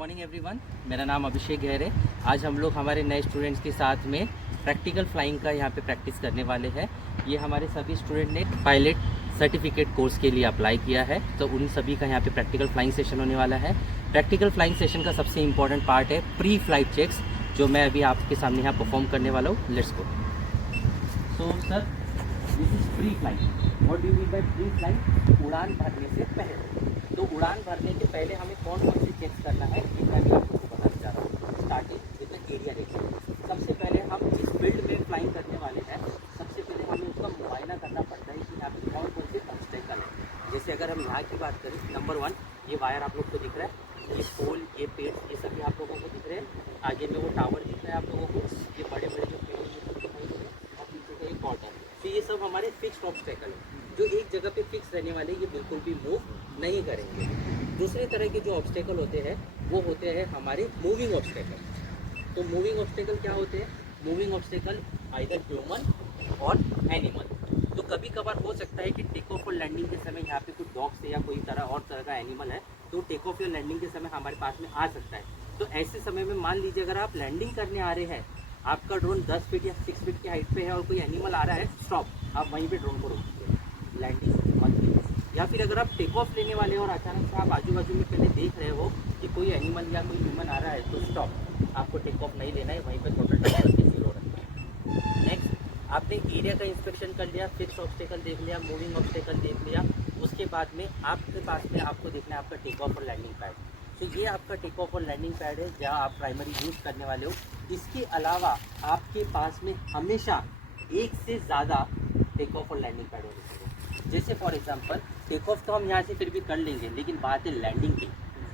Morning everyone, मेरा नाम अभिषेक गहरे। आज हम लोग हमारे नए स्टूडेंट्स के साथ में प्रैक्टिकल फ्लाइंग का यहाँ पे प्रैक्टिस करने वाले हैं। ये हमारे सभी स्टूडेंट ने पायलट सर्टिफिकेट कोर्स के लिए अप्लाई किया है, तो उन सभी का यहाँ पे प्रैक्टिकल फ्लाइंग सेशन होने वाला है। प्रैक्टिकल फ्लाइंग सेशन का सबसे इंपॉर्टेंट पार्ट है प्री फ्लाइट चेक्स, जो मैं अभी आपके सामने यहाँ परफॉर्म करने वाला हूँ। Let's go. So sir, this is pre flight. What do you mean by pre flight? उड़ान भरने से पहले। तो उड़ान भरने के पहले हमें कौन कौन सी चेक्स करना है, ये मैं भी आपको बताना चाह रहा हूँ। स्टार्टिंग विद द एरिया देखिए। सबसे पहले हम जिस फील्ड में फ्लाइंग करने वाले हैं, सबसे पहले हमें उसका मुआयना करना पड़ता है कि यहाँ पे कौन कौन से ऑब्स्टेकल है। जैसे अगर हम यहाँ की बात करें, नंबर 1, ये वायर आप लोग को दिख रहा है, ये पोल, ये पेड़, ये सभी आप लोगों को दिख रहे हैं। आगे में वो टावर दिख रहा है आप लोगों को, ये बड़े बड़े जो पेड़ दिखाई दे रहे हैं, और पीछे का एक बॉर्डर। तो ये सब हमारे फिक्स्ड ऑब्स्टेकल है, जो एक जगह पे फिक्स रहने वाले, ये बिल्कुल भी मूव नहीं करेंगे। दूसरे तरह के जो ऑब्स्टेकल होते हैं वो होते हैं हमारे मूविंग ऑब्स्टेकल। तो मूविंग ऑब्स्टेकल क्या होते हैं? मूविंग ऑब्स्टेकल आइदर ह्यूमन और एनिमल। तो कभी कभार हो सकता है कि टेक ऑफ और लैंडिंग के समय यहाँ पे कुछ डॉग्स या कोई तरह का एनिमल है, तो टेक ऑफ या लैंडिंग के समय हमारे पास में आ सकता है। तो ऐसे समय में मान लीजिए अगर आप लैंडिंग करने आ रहे हैं, आपका ड्रोन 10 फीट या 6 फीट की हाइट पे है और कोई एनिमल आ रहा है, स्टॉप, आप वहीं पे ड्रोन को रोकिए, लैंडिंग मत कीजिए। या फिर अगर आप टेक ऑफ लेने वाले हो और अचानक से आप आजू बाजू में पहले देख रहे हो कि कोई एनिमल या कोई ह्यूमन आ रहा है, तो स्टॉप, आपको टेक ऑफ नहीं लेना है, वहीं पर थोड़ा जीरो रखना है। नेक्स्ट, आपने एरिया का इंस्पेक्शन कर लिया, फिक्स ऑब्स्टेकल देख लिया, मूविंग ऑब्स्टेकल देख लिया। उसके बाद में आपके पास में आपको देखना है आपका टेक ऑफ और लैंडिंग पैड। तो ये आपका टेक ऑफ और लैंडिंग पैड है, जहाँ आप प्राइमरी यूज़ करने वाले हो। इसके अलावा आपके पास में हमेशा एक से ज़्यादा टेक ऑफ और लैंडिंग पैड होने चाहिए। जैसे फॉर एग्जांपल, टेक ऑफ तो हम यहाँ से फिर भी कर लेंगे, लेकिन बात है लैंडिंग की।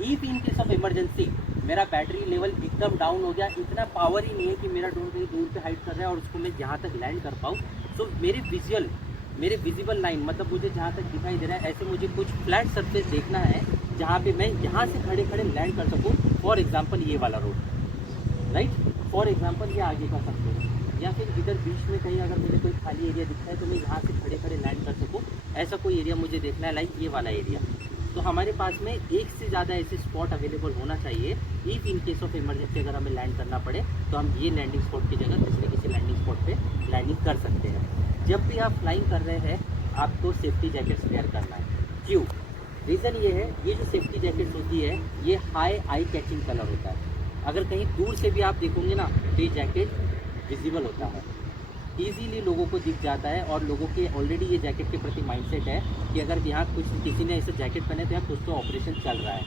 If in case of emergency मेरा बैटरी लेवल एकदम डाउन हो गया, इतना पावर ही नहीं है कि मेरा ड्रोन कहीं दूर पे हाइट कर रहा है और उसको मैं जहाँ तक लैंड कर पाऊँ, तो मेरे विजिबल लाइन, मतलब मुझे जहाँ तक दिखाई दे रहा है, ऐसे मुझे कुछ फ्लैट सरफेस देखना है जहाँ पे मैं यहाँ से खड़े खड़े लैंड कर सकूँ। फॉर एग्जाम्पल ये वाला रोड, राइट, फॉर एग्जाम्पल ये आगे का सरफेस, या फिर इधर बीच में कहीं अगर मुझे कोई खाली एरिया दिखता है तो मैं यहाँ से खड़े खड़े लैंड कर सकूँ, ऐसा कोई एरिया मुझे देखना है, लाइक ये वाला एरिया। तो हमारे पास में एक से ज़्यादा ऐसे स्पॉट अवेलेबल होना चाहिए। If in case of emergency अगर हमें लैंड करना पड़े, तो हम ये लैंडिंग स्पॉट की जगह दूसरे किसी लैंडिंग स्पॉट पे लैंडिंग कर सकते हैं। जब भी आप फ्लाइंग कर रहे हैं, आपको सेफ्टी जैकेट्स वेयर करना है। क्यों? रीज़न ये है, ये जो सेफ्टी जैकेट्स होती है, ये हाई आई कैचिंग कलर होता है। अगर कहीं दूर से भी आप देखोगे ना, तो ये जैकेट विजिबल होता है, ईजीली लोगों को दिख जाता है, और लोगों के ऑलरेडी ये जैकेट के प्रति माइंडसेट है कि अगर यहाँ किसी ने ऐसे जैकेट पहने तो यहाँ कुछ तो ऑपरेशन चल रहा है।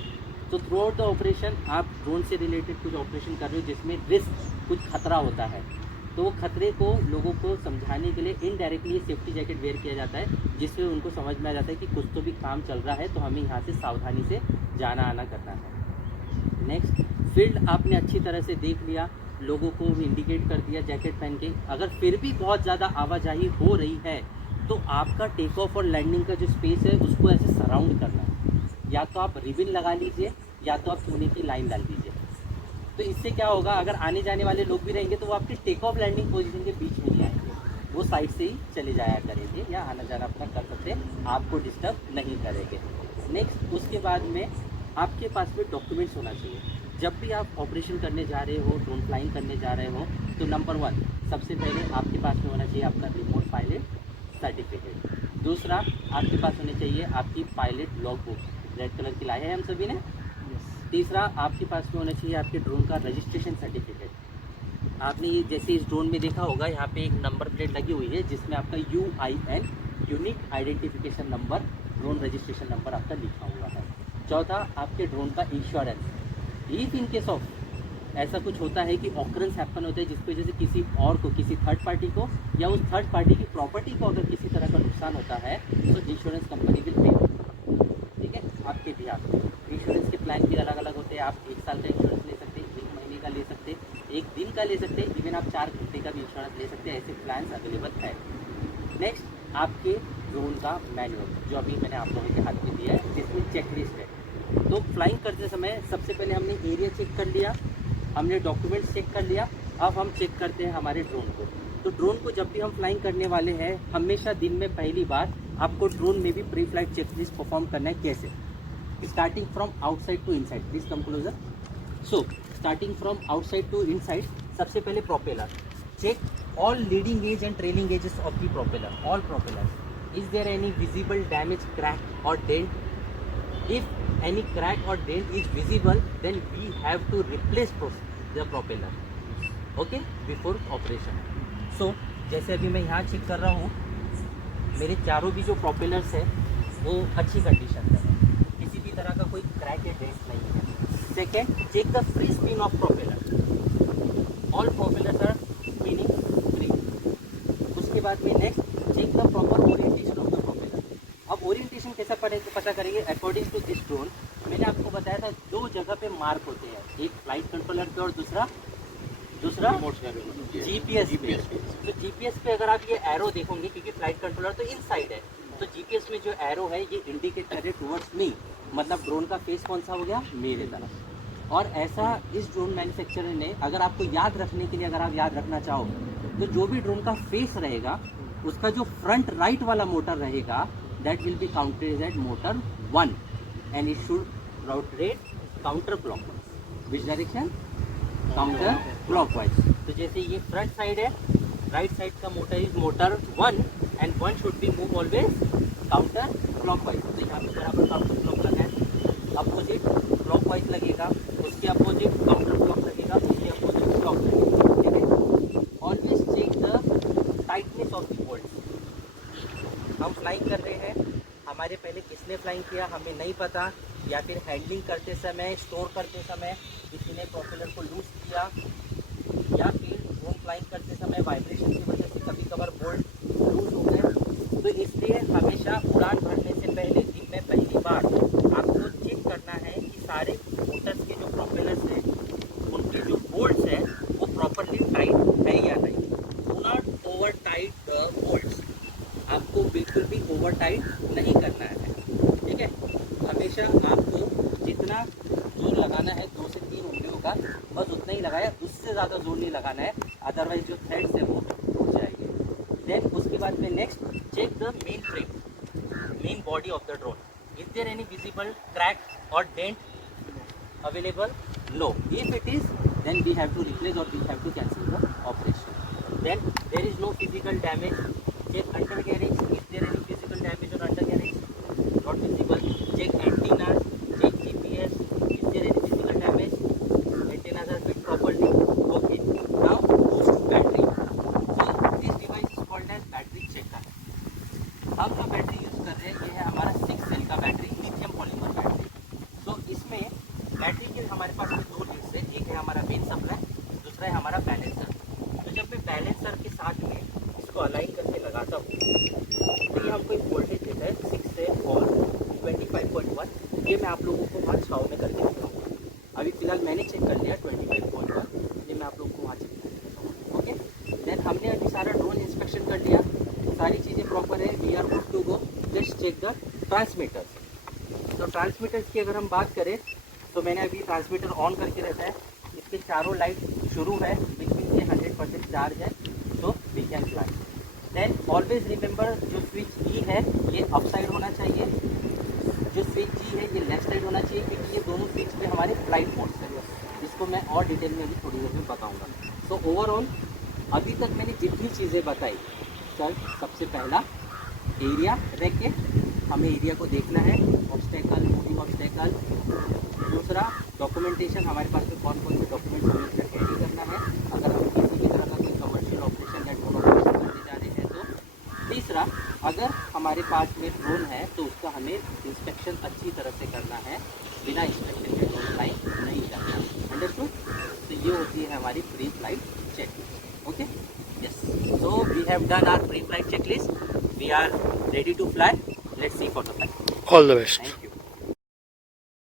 तो थ्रू आउट द ऑपरेशन आप ड्रोन से रिलेटेड कुछ ऑपरेशन कर रहे हो जिसमें रिस्क, कुछ खतरा होता है, तो वो खतरे को लोगों को समझाने के लिए इनडायरेक्टली ये सेफ्टी जैकेट वेयर किया जाता है, जिससे उनको समझ में आ जाता है कि कुछ तो भी काम चल रहा है, तो हमें यहाँ से सावधानी से जाना आना करना है। नेक्स्ट, फील्ड आपने अच्छी तरह से देख लिया, लोगों को इंडिकेट कर दिया जैकेट पहन के। अगर फिर भी बहुत ज़्यादा आवाजाही हो रही है, तो आपका टेक ऑफ और लैंडिंग का जो स्पेस है उसको ऐसे सराउंड करना है। या तो आप रिबिन लगा लीजिए, या तो आप चूने की लाइन डाल दीजिए। तो इससे क्या होगा, अगर आने जाने वाले लोग भी रहेंगे तो वो आपके टेक ऑफ लैंडिंग पोजीशन के बीच में नहीं आएंगे, वो साइड से ही चले जाया करेंगे या आना जाना अपना कर सकते हैं, आपको डिस्टर्ब नहीं करेंगे। नेक्स्ट, उसके बाद में आपके पास में डॉक्यूमेंट्स होना चाहिए। जब भी आप ऑपरेशन करने जा रहे हो, ड्रोन फ्लाइंग करने जा रहे हो, तो नंबर 1 सबसे पहले आपके पास में होना चाहिए आपका रिमोट पायलट सर्टिफिकेट। दूसरा, आपके पास होनी चाहिए आपकी pilot log book, red colour की लाई है हम सभी ने। तीसरा, आपके पास में होना चाहिए आपके ड्रोन का रजिस्ट्रेशन सर्टिफिकेट। आपने ये जैसे इस ड्रोन में देखा होगा, यहाँ पे एक नंबर प्लेट लगी हुई है जिसमें आपका UIN, unique identification number, drone registration number आपका लिखा हुआ है। चौथा, आपके ड्रोन का insurance. If in case of ऐसा कुछ होता है कि ऑकरेंस हैपन होता है जिसकी वजह से किसी और को, किसी थर्ड पार्टी को या उस थर्ड पार्टी की प्रॉपर्टी को अगर किसी तरह का नुकसान होता है, तो इंश्योरेंस कंपनी विल पे, ठीक है, आपके भी। आप इंश्योरेंस के प्लान भी अलग अलग होते हैं। आप 1 साल का इंश्योरेंस ले सकते हैं, 1 महीने का ले सकते हैं, 1 दिन का ले सकते हैं, इवन आप 4 घंटे का भी इंश्योरेंस ले सकते हैं। ऐसे प्लान अवेलेबल है। नेक्स्ट, आपके ड्रोन का मैनुअल, जो अभी मैंने आप लोगों के हाथ में दिया है, जिसमें चेकलिस्ट है। तो फ्लाइंग करते समय सबसे पहले हमने एरिया चेक कर लिया, हमने डॉक्यूमेंट्स चेक कर लिया। अब हम चेक करते हैं हमारे ड्रोन को। तो ड्रोन को जब भी हम फ्लाइंग करने वाले हैं, हमेशा दिन में पहली बार आपको ड्रोन में भी प्री फ्लाइट चेकलिस्ट परफॉर्म करना है। कैसे? Starting from outside to inside. Please come closer. So starting from outside to inside, सबसे पहले propeller check all leading edge and trailing edges of the propeller, all propellers. Is there any visible damage, crack or dent? If any crack or dent is visible, then we have to replace the propeller, okay, before operation. So जैसे अभी मैं यहाँ check कर रहा हूँ, मेरे चारों भी जो प्रोपेलर्स है वो अच्छी कंडीशन में है, किसी भी तरह का कोई क्रैक या डेंट नहीं है. Second, check the free spin of propeller, all propellers are spinning free. उसके बाद में next, check the proper orientation of the propeller. अब ओरिएंटेशन कैसा पता करेंगे? अकॉर्डिंग टू दिस ड्रोन, मैंने आपको बताया था 2 जगह पे मार्क होते हैं, एक फ्लाइट कंट्रोलर पे और दूसरा जीपीएस पे. तो जीपीएस पे अगर आप ये एरो देखोगे, क्योंकि फ्लाइट कंट्रोलर तो इनसाइड है, तो जीपीएस में जो एरो है ये इंडिकेट करे टुवर्ड्स मी, मतलब ड्रोन का फेस कौन सा हो गया? मेरे तरफ. और ऐसा इस ड्रोन मैन्युफैक्चरर ने, अगर आपको याद रखने के लिए, अगर आप याद रखना चाहो, तो जो भी ड्रोन का फेस रहेगा उसका जो फ्रंट राइट वाला मोटर रहेगा, that will be counted as motor 1 and it should rotate counter clockwise. Which direction? Counter clockwise. तो जैसे ये फ्रंट साइड है, राइट साइड का motor is motor 1 and 1 should be move always counter clockwise. तो यहाँ पे बराबर काउंटर क्लॉक लगा है, अपोजिट क्लॉकवाइज लगेगा, उसके अपोजिट काउंटर क्लॉक लगेगा, उसके अपोजिट क्लॉक लगेगा. ठीक है. Always check the tightness of the bolt. हम फ्लाइंग कर रहे हैं, हमारे पहले किसने फ्लाइंग किया हमें नहीं पता, या फिर हैंडलिंग करते समय, स्टोर करते समय किसी ने प्रोपेलर को लूज किया, या फिर ड्रोन फ्लाइंग करते समय वाइब्रेशन की वजह से कभी कभार बोल्ट लूज हो गए. तो इसलिए हमेशा उड़ान भरने से पहले, दिन में पहली बार आपको चेक करना है कि सारे मोटर्स के जो प्रोपेलर्स हैं उनके जो बोल्ट्स हैं वो प्रॉपरली टाइट है या नहीं. Do not over tight the bolts. आपको बिल्कुल भी ओवर टाइट नहीं करना है. ठीक है. हमेशा आपको जितना जोर लगाना है 2 से 3 उंगलियों का, बस उतना ही लगाया, उससे ज़्यादा जोर नहीं लगाना है, अदरवाइज जो थ्रेड्स है वो टूट जाएंगे. देन उसके बाद में next, check the main frame, main body of the drone. Is there any visible crack और dent available? No. If it is, then we have to replace or we have to cancel the operation. Then there is no physical damage. Check undercarriage. Is there any physical damage on undercarriage? Not visible. Check antennas. Check GPS. Is there any physical damage? Antennas are fit properly. Okay. Now goes to battery. So this device is called as battery checker. हम जो battery use कर रहे हैं ये है हमारा 6 cell का battery, lithium polymer battery. तो इसमें बैटरी के हमारे पास में 2 लीड्स है, एक है हमारा मेन सप्लाई, दूसरा है हमारा बैलेंसर. तो जब मैं बैलेंसर के साथ में इसको अलाइन करके लगाता हूँ, तो ये हमको एक वोल्टेज देता है 6 से और 25.1. ये मैं आप लोगों को वहाँ छाव में करके दिखाऊँगा. अभी फिलहाल मैंने चेक कर लिया 25.1, ये मैं आप लोगों को वहाँ चेक करके दिखाऊँगा. ओके. देन हमने अभी सारा ड्रोन इंस्पेक्शन कर लिया, सारी चीज़ें प्रॉपर है, we are good to go. Just check the transmitters. तो ट्रांसमीटर्स की अगर हम बात करें, तो मैंने अभी ट्रांसमीटर ऑन करके रहता है, इसके चारों लाइट शुरू है, विच मीन्स ये 100% चार्ज है, so we can fly. Then always remember, जो स्विच ई है ये अप साइड होना चाहिए, जो स्विच जी है ये लेफ्ट साइड होना चाहिए, क्योंकि ये दोनों स्विच में हमारे फ्लाइट मोड्स हैं, जिसको मैं और डिटेल में भी थोड़ी देर में बताऊँगा. सो ओवरऑल अभी तक मैंने जितनी चीज़ें बताई, सर सबसे पहला एरिया रख के हमें एरिया को देखना है, ऑब्स्टेकल, मूविंग ऑब्स्टेकल. दूसरा, डॉक्यूमेंटेशन, हमारे पास में कौन कौन से डॉक्यूमेंट्स हमें कैरी करना है अगर हम किसी भी तरह का कोई कमर्शियल ऑपरेशन या ड्रोन ऑपरेशन करने जा रहे हैं. तो तीसरा, अगर हमारे पास में ड्रोन है तो उसका हमें इंस्पेक्शन अच्छी तरह से करना है, बिना इंस्पेक्शन के ड्रोन फ्लाइंग नहीं करना. अंडरस्टूड? तो ये होती है हमारी pre flight checklist. Okay. Yes. So we have done our pre-flight checklist. We are ready to fly. Let's see for the flight. All the best. Thank you.